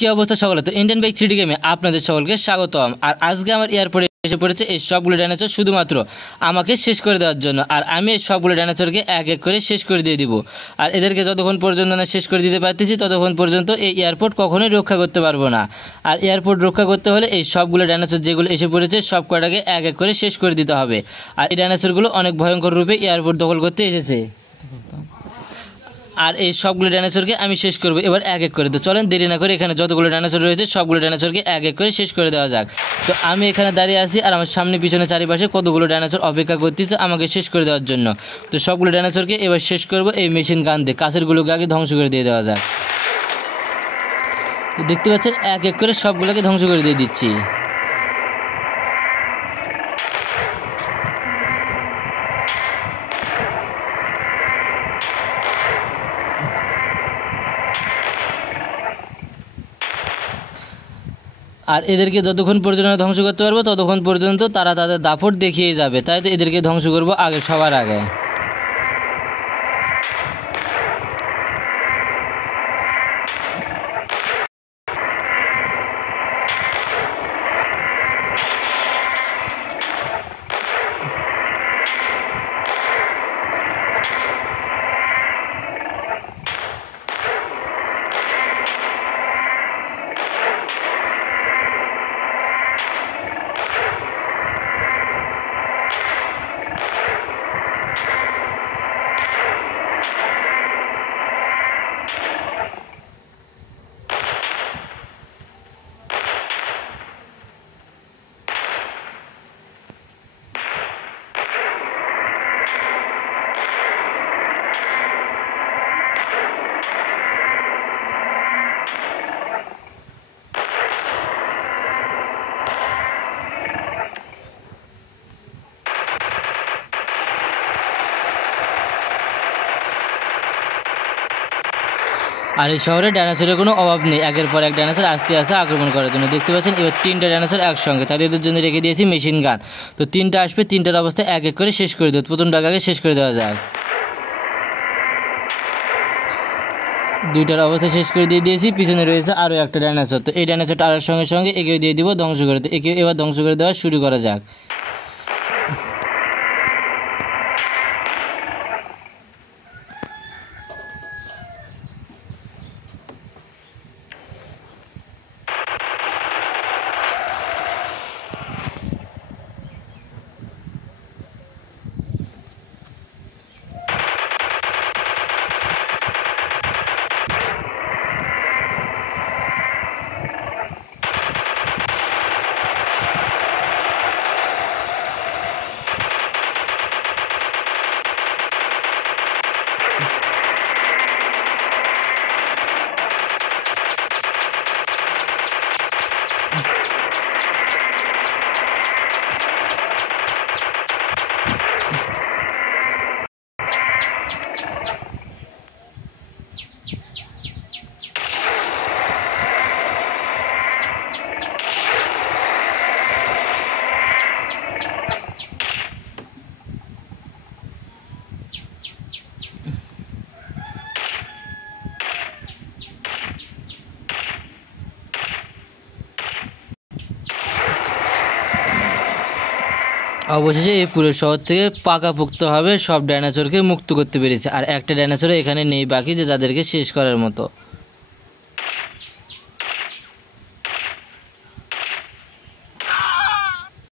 কি অবস্থা সকলে? তো ইন্ডিয়ান বাইক 3D গেমে আপনাদের সকলকে স্বাগতম। আর আজকে আমার এয়ারপোর্টে এসে পড়েছে এই সবগুলো ডাইনোসর শুধুমাত্র আমাকে শেষ করে দেওয়ার জন্য। আর আমি এই সবগুলো ডাইনোসরকে এক এক করে শেষ করে দিয়ে দিব। আর এদেরকে যতক্ষণ পর্যন্ত না শেষ করে দিতে পারতেছি ততক্ষণ পর্যন্ত এই এয়ারপোর্ট কখনোই রক্ষা করতে পারবো না। আর এয়ারপোর্ট রক্ষা করতে হলে এই সবগুলো ডাইনোসর যেগুলো এসে পড়েছে সব কটাকে এক এক করে শেষ করে দিতে হবে। আর এই ডাইনোসরগুলো অনেক ভয়ঙ্কর রূপে এয়ারপোর্ট দখল করতে এসেছে। আর এই সবগুলো ডাইনোসরকে আমি শেষ করব এবার এক এক করে। তো চলেন দেরি না করে এখানে যতগুলো ডাইনোসর রয়েছে সবগুলো ডাইনোসরকে এক এক করে শেষ করে দেওয়া যাক। তো আমি এখানে দাঁড়িয়ে আছি আর আমার সামনে পিছনে চারিপাশে কতগুলো ডাইনোসর অপেক্ষা করতেছে আমাকে শেষ করে দেওয়ার জন্য। তো সবগুলো ডাইনোসরকে এবার শেষ করব এই মেশিন গান দিয়ে। কাছেরগুলোকে আগে ধ্বংস করে দিয়ে দেওয়া যাক। তো দেখতে পাচ্ছেন এক এক করে সবগুলোকে ধ্বংস করে দিয়ে দিচ্ছি। আর এদেরকে যতক্ষণ পর্যন্ত ধ্বংস করতে পারবো ততক্ষণ পর্যন্ত তারা তাদের দাপট দেখিয়ে যাবে। তাই তো এদেরকে ধ্বংস করব আগে, সবার আগে। আর এই শহরে ডাইনোসরের কোনো অভাব নেই, একের পর এক ডাইনোসর আসতে আসতে আক্রমণ করার জন্য। দেখতে পাচ্ছেন এবার 3টা ডাইনোসর একসঙ্গে, তাই এদের জন্য রেখে দিয়েছি মেশিন গান। তো 3টা আসবে, 3টার অবস্থায় এক এক করে শেষ করে দেবো। প্রথমটাকে আগে শেষ করে দেওয়া যায়। 2টার অবস্থা শেষ করে দিয়ে দিয়েছি। পিছনে রয়েছে আরও একটা ডাইনোসর। তো এই ডাইনোসরটা আর সঙ্গে সঙ্গে একে দিয়ে দিব ধ্বংস করে। তো একে এবার ধ্বংস করে দেওয়া শুরু করা যাক। অবশেষে এই পুরো শহর থেকে পাকাপোক্তভাবে সব ডাইনোসরকে মুক্ত করতে পেরেছে। আর একটা ডাইনোসরও এখানে নেই বাকি, যে যাদেরকে শেষ করার মতো।